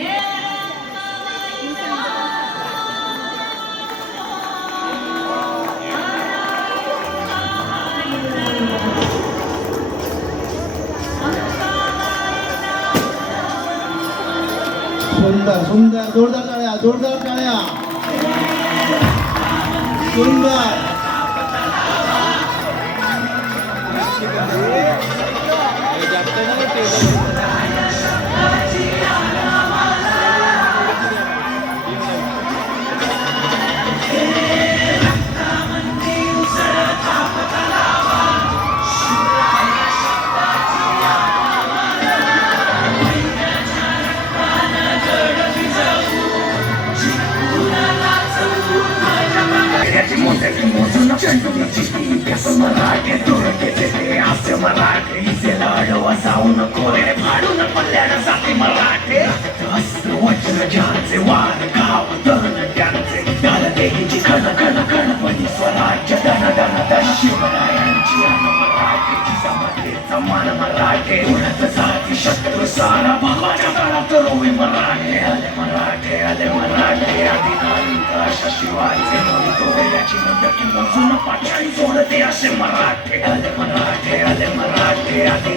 Yeah. સુંદર સુંદર જોરદાર તાળ્યા જોરદાર તાળ્યા. સુંદર. ज्यांचे वार गाव दहन त्यांचे गाल देवीची खण खण खण पणी स्वराज्य धन धन धन शिवरायांची अन मराठेची मान मराठे उडत जाती शत्रू सारा भावाच्या काळात रोवी मराठे आले मराठे आले मराठे आधी अशा शिवाचे म्हणतो याची मुंडकी मोजून पाचाळी सोडते असे मराठे आले मराठे आले मराठे आधी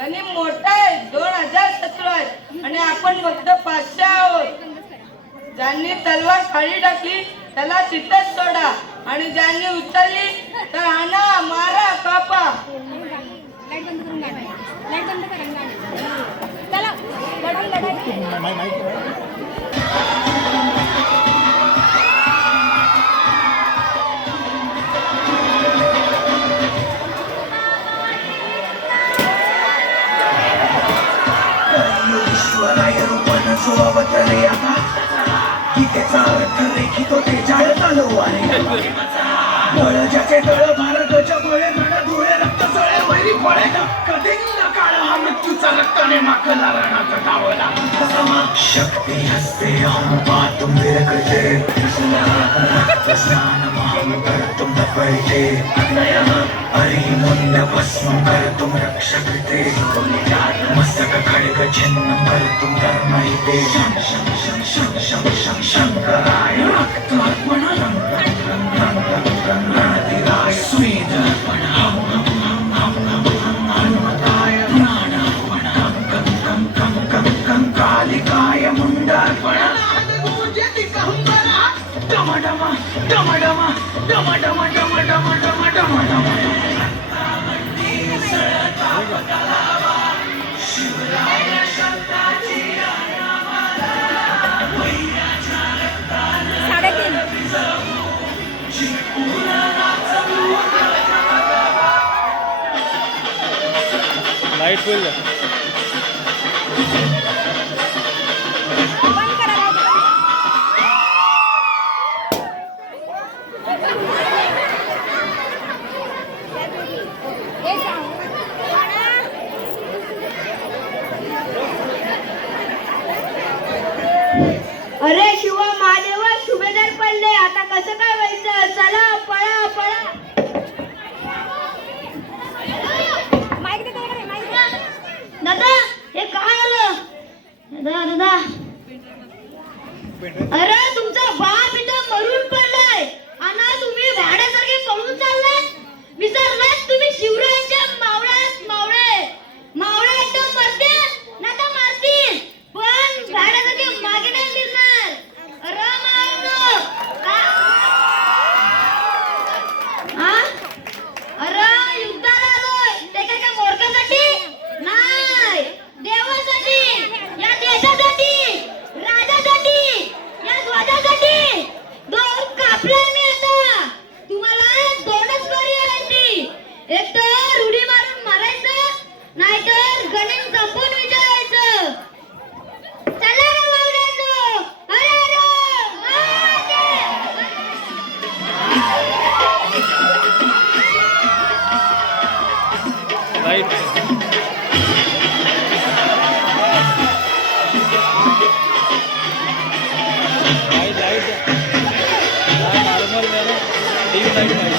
त्यांनी मोठा आहे दोन हजार शत्रू आहेत आणि आपण फक्त पाचशे आहोत. ज्यांनी तलवार खाली टाकली त्याला तिथेच सोडा. आणि ज्यांनी उचलली तर आणा मारा कापा. लाइट बंद करून गाणं लाइट बंद करून गाणं चला शुभ बदलले आता की त्याचा अर्थ नाही की तो त्याच्या चालू आहे. तळ ज्याचे तळ भारताच्या डोळे रण धुळे रक्त सळे वैरी फळे कधी न काळा हा मृत्यूचा रक्ताने माखला राणाचा डावला शक्ती हस्ते हम पा तुम विरकते स्नान माम कर तुम दपड़ते हरि मुन्न भस्म कर तुम रक्षकते. मस्तक खड़ खड्ग छिन्नं कर्तुं कर्महिते शं शं शं शं शं शं शङ्कराय रक्तार्पण रं रं रं रं रं रं रणधिराय स्वेदर्पण हं हं हं हं हं हं हनुमताय प्राणार्पण कं कं कं कं कं कं कालिकाय मुण्डार्पण डम डम डम डम डम डम डम डम डम डम डम फुल अरे शिवा महादेवा शुभेदार पडले. आता कसं काय व्हायचं? चला पळा पळा. दादा हे काय आलं? दादा दादा. अरे तुमचा बाप इथं मरून पडलाय. आणि तुम्ही भाड्यासारखे पळून चाललाय? विचारलं లైట్ లైట్ టీవీ లైట్